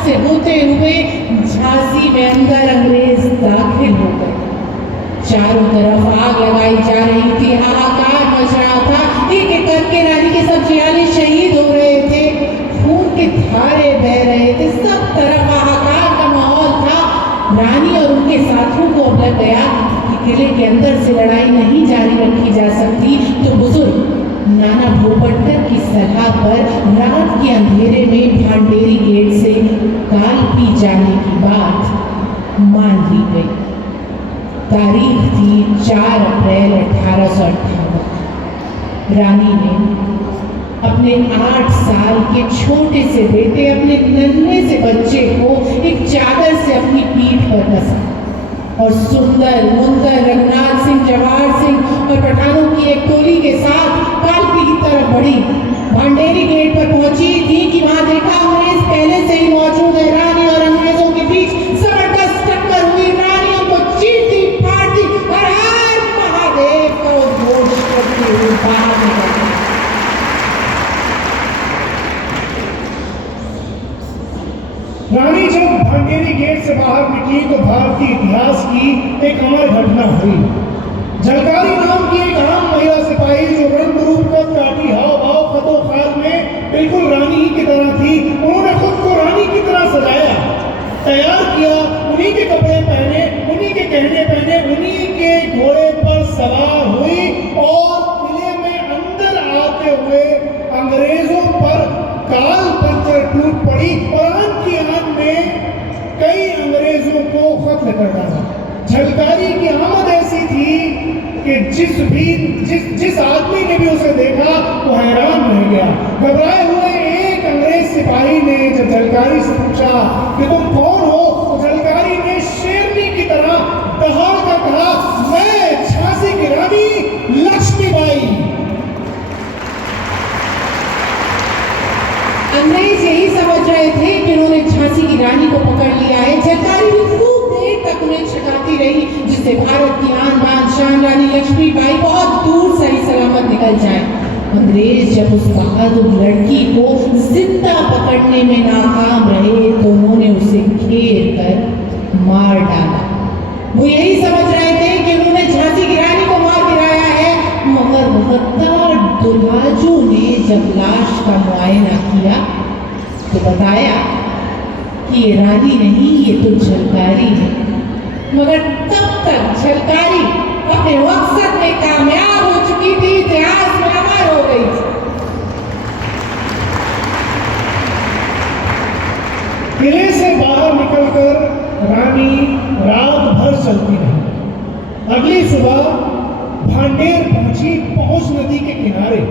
तरफ से होते हुए झांसी में अंदर अंग्रेज दाखिल हो गए। चारों तरफ आग लगाई जा रही थी, हाहाकार मच रहा था, एक एक करके रानी के सब 46 शहीद हो रहे थे, खून के धारे बह रहे थे, सब तरफ हाहाकार का माहौल था। रानी और उनके साथियों को अब लग गया कि किले के अंदर से लड़ाई नहीं जारी रखी जा सकती, तो बुजुर्ग नाना भोपटकर की सलाह पर रात के अंधेरे में भांडेरी गेट से कालपी जाने की बात मान ली गई। तारीख थी 4 अप्रैल 1858। रानी ने अपने 8 साल के छोटे से बेटे, अपने नन्हे से बच्चे को एक चादर से अपनी पीठ पर कसा और सुंदर मुंदर रघुनाथ सिंह, जवाहर सिंह और पठानों की एक टोली के साथ कालपी की तरफ बढ़ी। भांडेरी गेट पर पहुंची थी कि वहां देखा अंग्रेज पहले से ही मौजूद है। रानी और अंग्रेजों के बीच जबरदस्त टक्कर हुई। रानी उनको चीरती फाड़ती और हर महादेव का उद्घोष करती हुई बाहर निकल गई। रानी जब भांडेरी गेट से बाहर निकली तो भारतीय इतिहास की एक अमर घटना हुई। झलकारी नाम की एक आम महिला सिपाही जो रंग रूप का काटी हाव भाव खतो खाल में बिल्कुल रानी ही की तरह थी, उन्होंने खुद को रानी की तरह सजाया, तैयार किया, उन्हीं के कपड़े पहने, उन्हीं के गहने पहने, उन्हीं के घोड़े पर सवार हुई और किले में अंदर आते हुए अंग्रेजों पर काल पत्थर टूट पड़ी और आन की आन में कई अंग्रेजों को खत्म कर डाला। झलकारी की आमद ऐसी थी कि जिस आदमी ने भी उसे देखा वो हैरान रह गया। घबराए हुए एक अंग्रेज सिपाही ने जब झलकारी से पूछा कि तुम कौन हो, तो झलकारी ने शेरनी की तरह दहाड़ कर कहा, मैं झांसी की रानी लक्ष्मीबाई। अंग्रेज यही समझ रहे थे कि उन्होंने झांसी की रानी को पकड़ लिया है। झलकारी भी खूब देर तक उन्हें छिटाती रही, जिससे भारत की आन बान शान रानी लक्ष्मीबाई बहुत दूर सही सलामत निकल जाए। अंग्रेज जब उस बहादुर लड़की को जिंदा पकड़ने में नाकाम रहे तो उन्होंने उसे घेर कर मार डाला। वो यही समझ रहे थे कि उन्होंने झांसी की रानी को मार गिराया है, मगर बहत्तर दुल्हाजों ने जब लाश का मुआयना किया तो बताया कि ये रानी नहीं, ये तो झलकारी है। मगर तब तक झलकारी अपने मकसद में कामयाब हो चुकी थी, इतिहास में अमर हो गई थी। किले से बाहर निकलकर रानी रात भर चलती रही। अगली सुबह भांडेर पहुंची, पहुंच नदी के किनारे।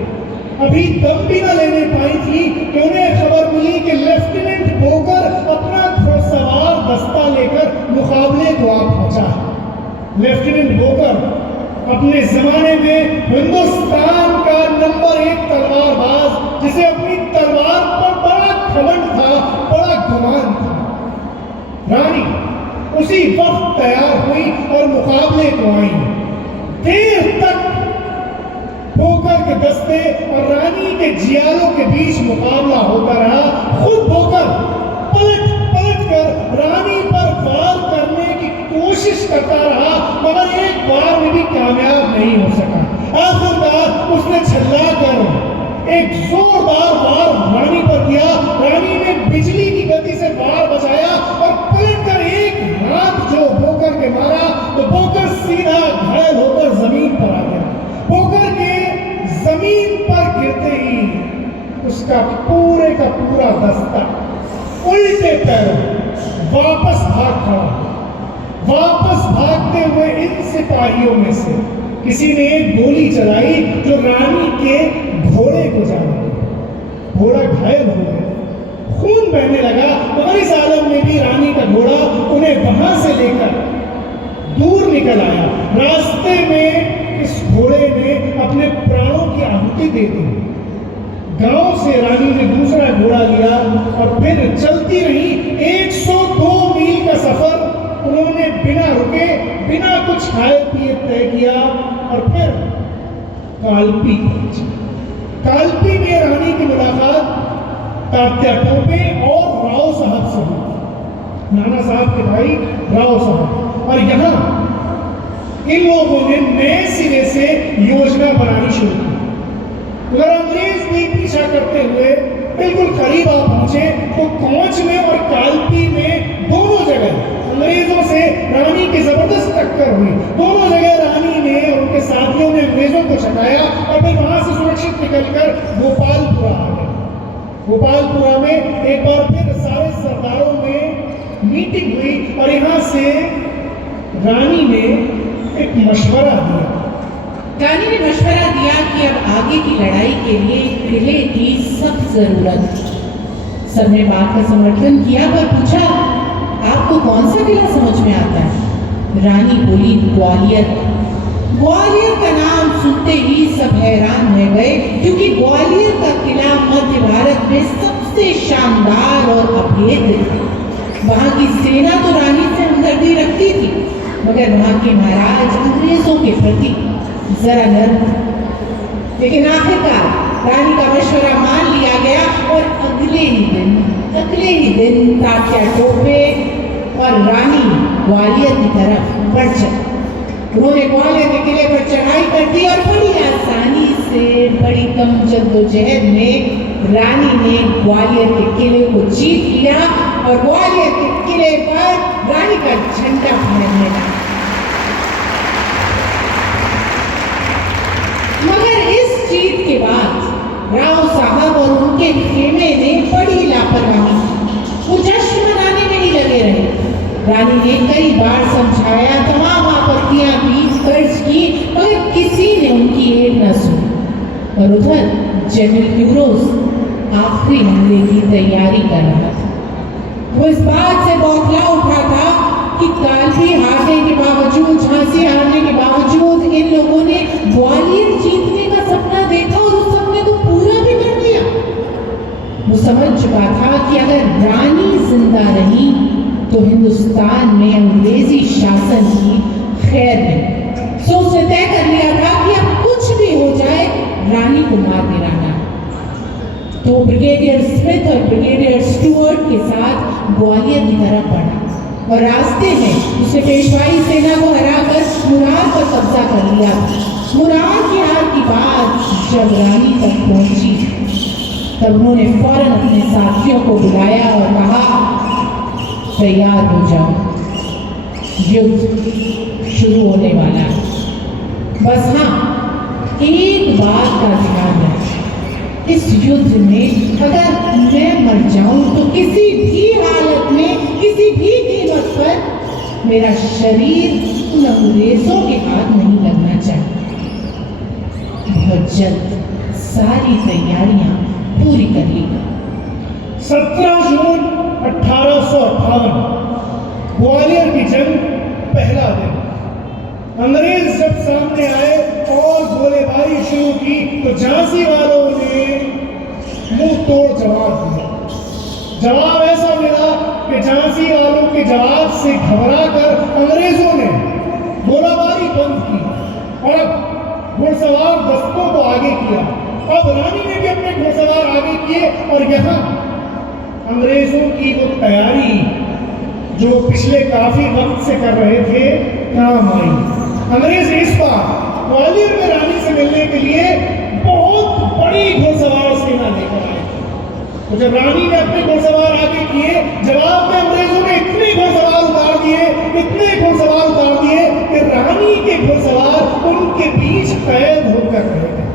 अभी दम भी न लेने पाई थी कि उन्हें खबर मिली कि लेफ्टिनेंट बोकर अपना घुड़सवार दस्ता लेकर मुकाबले को आ पहुंचा। लेफ्टिनेंट बोकर अपने जमाने में हिंदुस्तान का नंबर 1 तलवारबाज, जिसे अपनी तलवार पर बड़ा घमंड था, बड़ा गुमान था। रानी उसी वक्त तैयार हुई और मुकाबले को आई। देर तक बोकर के दस्ते और रानी के जियालों के बीच मुकाबला होता रहा। खुद बोकर पलट पलट कर रानी पर वार करने की कोशिश करता रहा, मगर एक बार में भी कामयाब नहीं हो सका। आखिरकार उसने छल्ला कर एक जोरदार वार रानी पर किया। रानी ने बिजली की गति से वार बचाया और पलट कर एक हाथ जो बोकर के मारा तो बोकर सीधा घायल होकर जमीन पर आ गया। बोकर के जमीन पर गिरते ही उसका पूरे का पूरा दस्ता उल्टे पैरों वापस भाग खड़ा। वापस भागते हुए इन सिपाहियों में से किसी ने एक गोली चलाई जो रानी के घोड़े को जा लगी। घोड़ा घायल हो गया, खून बहने लगा, मगर इस आलम में भी रानी का घोड़ा उन्हें वहां से लेकर दूर निकल आया। रास्ते में इस घोड़े ने अपने प्राणों की आहुति दे दी। गांव से रानी ने दूसरा घोड़ा लिया और फिर चलती रही। 102 मील का सफर उन्होंने बिना रुके, बिना कुछ खाए पिए तय किया और फिर कालपी पहुंचे। कालपी में रानी की मुलाकात तात्या टोपे और राव साहब से हुई। भाई राव साहब। और यहाँ इन लोगों ने नए सिरे से योजना बनानी शुरू की। अगर अंग्रेज भी पीछा करते हुए बिल्कुल करीब आ पहुंचे तो कोंच में और कालपी में दोनों जगह अंग्रेजों से रानी की जबरदस्त टक्कर हुई। दोनों जगह रानी ने और उनके साथियों ने अंग्रेजों को छकाया और फिर वहां से सुरक्षित निकलकर गोपालपुरा आ गए। गोपालपुरा में एक बार फिर सारे सरदारों में मीटिंग हुई और यहाँ से रानी ने एक मशवरा दिया। रानी ने मशवरा दिया कि अब आगे की लड़ाई के लिए किले की सख्त जरूरत है। सबने बात का समर्थन किया पर पूछा, आपको कौन सा किला समझ में आता है? रानी बोली, ग्वालियर। ग्वालियर का नाम सुनते ही सब हैरान रह गए, क्योंकि ग्वालियर का किला मध्य भारत में सबसे शानदार और अभेद्य था। वहां की सेना तो रानी से हमदर्दी रखती थी, मगर वहां के महाराज अंग्रेजों के प्रति जरा नर्म थे। लेकिन आखिरकार रानी का मशवरा मान लिया गया और अगले ही दिन तात्या टोपे और रानी ग्वालियर की तरफ बढ़ चले। उन्होंने ग्वालियर के किले पर चढ़ाई कर दी और बड़ी आसानी से, बड़ी कम जद्दोजहद में रानी ने ग्वालियर के किले को जीत लिया और ग्वालियर के किले पर रानी का झंडा फहरने लगा। मगर इस जीत के बाद राव साहब और उनके खेमे ने बड़ी लापरवाही की। वो जश्न मनाने में ही लगे रहे। रानी ने कई बार समझाया, तमाम आपत्तियां भी दर्ज की, मगर किसी ने उनकी एक न सुनी। और उधर जनरल ह्यूरोज आखिरी हमले की तैयारी कर रहा था। वो इस बात से बौखला उठा था कि कालपी हारने के बावजूद, झांसी हारने के बावजूद इन लोगों ने ग्वालियर जीतने का सपना देखा और उस सपने को पूरा भी कर दिया। वो समझ चुका था कि अगर रानी जिंदा रही तो हिंदुस्तान में अंग्रेजी शासन की खैर नहीं। सो उसने तय कर लिया था कि अब कुछ भी हो जाए रानी को मार गिराना। तो ब्रिगेडियर स्मिथ और ब्रिगेडियर स्टुअर्ट के साथ ग्वालियर की तरफ बढ़ा और रास्ते में उसने पेशवाई सेना को हराकर मुरार पर कब्जा कर लिया। मुरार की हार की बात जब रानी तक पहुंची तब उन्होंने फौरन अपने साथियों को बुलाया और कहा, तैयार हो जाओ, युद्ध शुरू होने वाला है। बस हाँ, एक बात का ध्यान रखें, इस युद्ध में अगर मैं मर जाऊं तो किसी भी हालत में, किसी भी कीमत पर मेरा शरीर उन अंग्रेजों के हाथ नहीं लगना चाहिए। बहुत जल्द सारी तैयारियां पूरी कर ली गई। 17 जून 1858 ग्वालियर की जंग, पहला दिन। अंग्रेज जब सामने आए और गोलीबारी शुरू की तो झांसी वालों ने मुंह तोड़ जवाब दिया। जवाब ऐसा मिला कि झांसी वालों के जवाब से घबराकर अंग्रेजों ने गोलीबारी बंद की और अब घुड़सवार दस्तों को आगे किया। अब रानी ने भी अपने घुड़सवार आगे किए और यहाँ अंग्रेजों की वो तैयारी जो पिछले काफी वक्त से कर रहे थे काम आई। अंग्रेज इस बार ग्वालियर में रानी से मिलने के लिए बहुत बड़ी घुड़सवार सेना लेकर आए। तो जब रानी ने अपने घुड़सवार आगे किए, जवाब में अंग्रेजों ने इतने घुड़सवार उतार दिए कि रानी के घुड़सवार उनके बीच कैद होकर रह गए।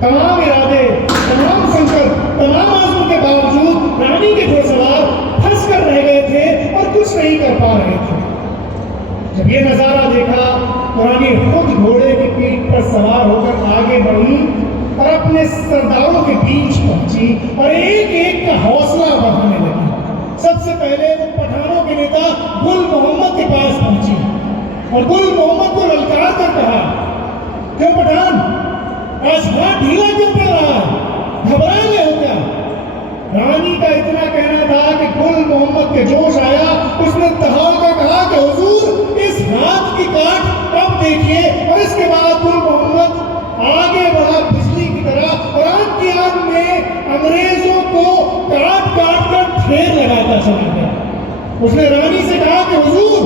तमाम इरादे, तमाम संकल्प, तमाम आजमों के बावजूद रानी के घुड़सवार फंस कर रह गए थे और कुछ नहीं कर पा रहे थे। जब ये नजारा देखा तो रानी खुद घोड़े की पीठ पर सवार होकर आगे बढ़ी और अपने सरदारों के बीच पहुंची और एक एक का हौसला बढ़ाने लगी। सबसे पहले वो पठानों के नेता गुल मोहम्मद के पास पहुंची और गुल मोहम्मद को ललकार कर कहा, क्यों पठान, आज हाथ ढीला क्यों पड़ रहा है, घबरा गए हो क्या? रानी का इतना कहना था कि गुल मोहम्मद के जोश आया। उसने दहाड़ कहा कि हुजूर, इस हाथ की काट अब देखिए। और इसके बाद गुल मोहम्मद आगे बढ़ा बिजली की तरह और आग की आग में अंग्रेजों को काट काट कर ढेर लगाता चला गया। उसने रानी से कहा कि हुजूर,